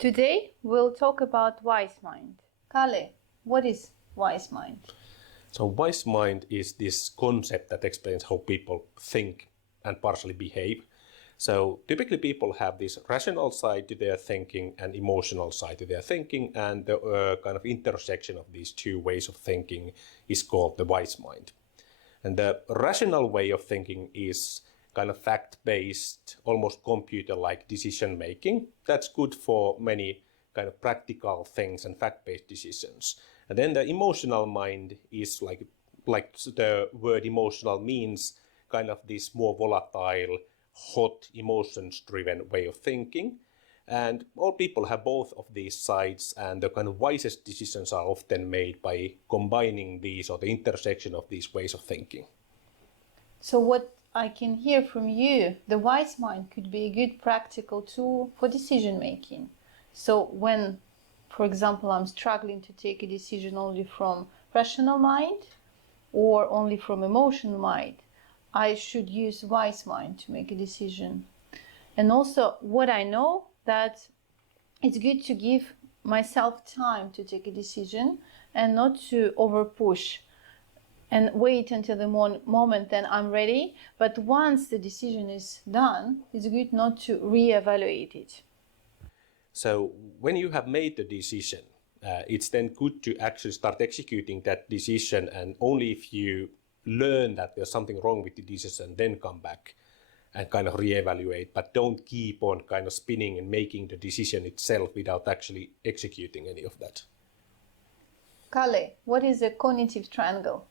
Today we'll talk about wise mind. Kalle, what is wise mind? So wise mind is this concept that explains how people think and partially behave. So typically people have this rational side to their thinking and emotional side to their thinking, and the kind of intersection of these two ways of thinking is called the wise mind. And the rational way of thinking is kind of fact-based, almost computer-like decision making. That's good for many kind of practical things and fact-based decisions. And then the emotional mind is like the word emotional means, kind of this more volatile, hot, emotions-driven way of thinking. And all people have both of these sides, and the kind of wisest decisions are often made by combining these, or the intersection of these ways of thinking. So what I can hear from you, the wise mind could be a good practical tool for decision making. So when, for example, I'm struggling to take a decision only from rational mind or only from emotional mind, I should use wise mind to make a decision. And also what I know, that it's good to give myself time to take a decision and not to over push and wait until the moment then I'm ready. But once the decision is done, it's good not to re-evaluate it. So when you have made the decision, it's then good to actually start executing that decision, and only if you learn that there's something wrong with the decision, then come back and kind of re-evaluate, but don't keep on kind of spinning and making the decision itself without actually executing any of that. Kalle, what is a cognitive triangle?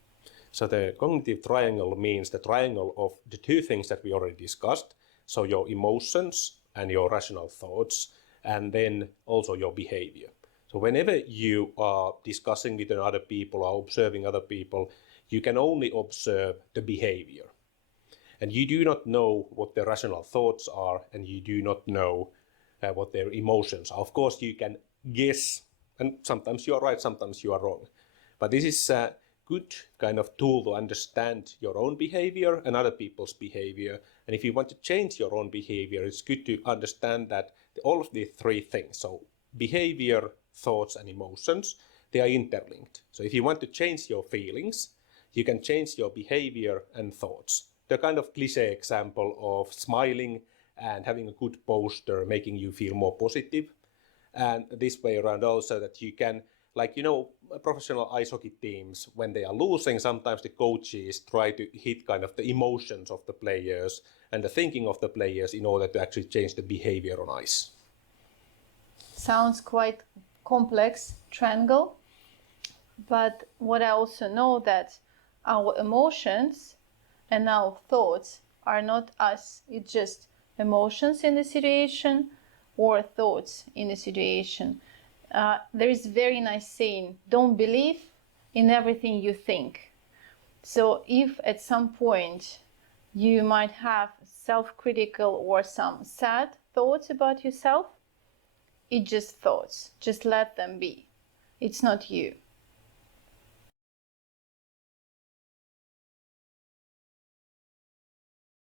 So the cognitive triangle means the triangle of the two things that we already discussed. So your emotions and your rational thoughts, and then also your behavior. So whenever you are discussing with other people or observing other people, you can only observe the behavior. And you do not know what their rational thoughts are, and you do not know what their emotions are. Of course, you can guess, and sometimes you are right, sometimes you are wrong. But this is a good kind of tool to understand your own behavior and other people's behavior. And if you want to change your own behavior, it's good to understand that all of these three things, so behavior, thoughts, and emotions, they are interlinked. So if you want to change your feelings, you can change your behavior and thoughts. The kind of cliche example of smiling and having a good posture, making you feel more positive. And this way around also, that you can, like, professional ice hockey teams, when they are losing, sometimes the coaches try to hit kind of the emotions of the players and the thinking of the players in order to actually change the behavior on ice. Sounds quite complex triangle, but what I also know, that our emotions and our thoughts are not us. It's just emotions in the situation or thoughts in the situation. There is a very nice saying, don't believe in everything you think. So if at some point you might have self-critical or some sad thoughts about yourself, it's just thoughts. Just let them be. It's not you.